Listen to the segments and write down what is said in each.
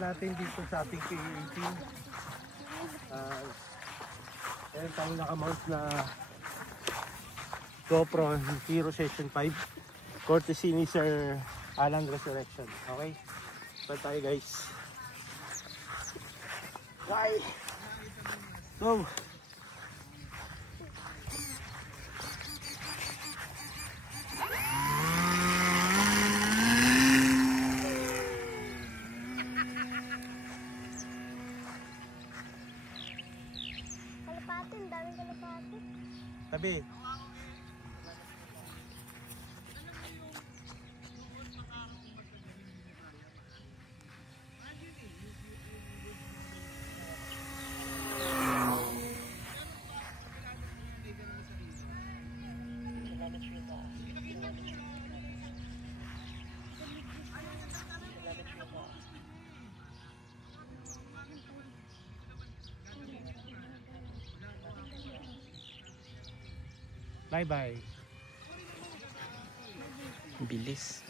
Natin dito sa ating PA18. Meron tayong nakamount na GoPro Hero Session 5 courtesy ni Sir Alan Resurrection. Okay? So tayo guys. Bye! Go! Kalapatin, daming kalapatin. Tabi. Bye-bye. Bilis.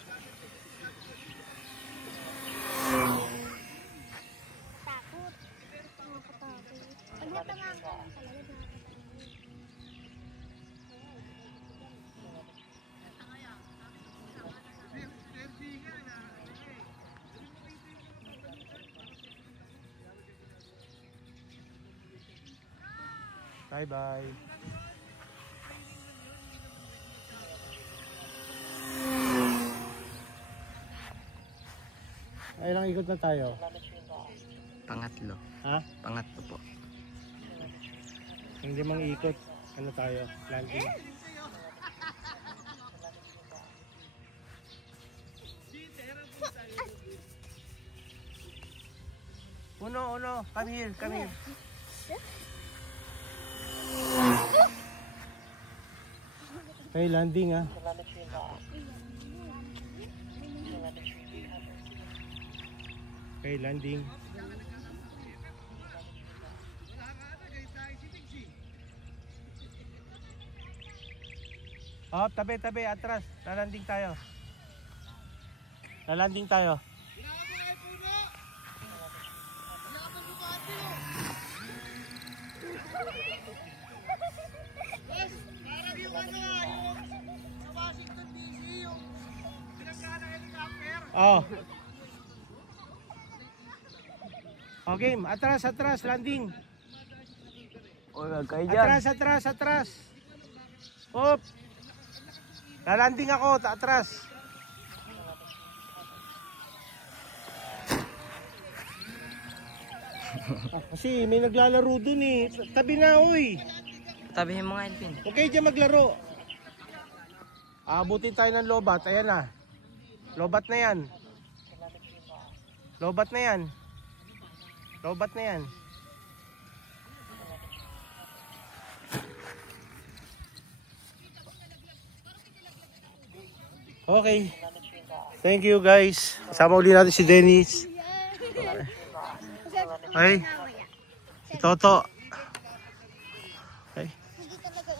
Takot. Nakakatakot. Pag natamaan ka lang talaga nakakatakot. Bye-bye. Ay, ilang ikot na tayo? Pangatlo. Ha? Pangatlo po. Hindi mang ikot. Ano tayo? Landing. Uno. Come here. Okay, landing ah. Okay, landing. Oh, tabi, atras. Lalanding tayo. Oh. Oh, game. Atras, landing. Uy, wag kayo dyan. Atras. Hop. Lalanding ako, atras. Kasi may naglalaro dun eh. Tabi na, uy. Tabihin mo nga, Edwin. Okay dyan maglaro. Abutin tayo ng lobat. Ayan na. Lobat na yan. Okay. Thank you guys. Kasama uli natin si Dennis. Okay. Si Toto. Okay. Hindi talaga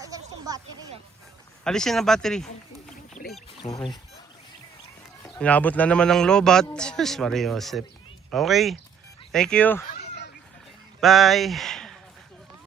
inalis yung battery yan. Alisin ang battery. Okay. Inabot na naman ng lobat. Maria Joseph. Okay. Thank you. Bye.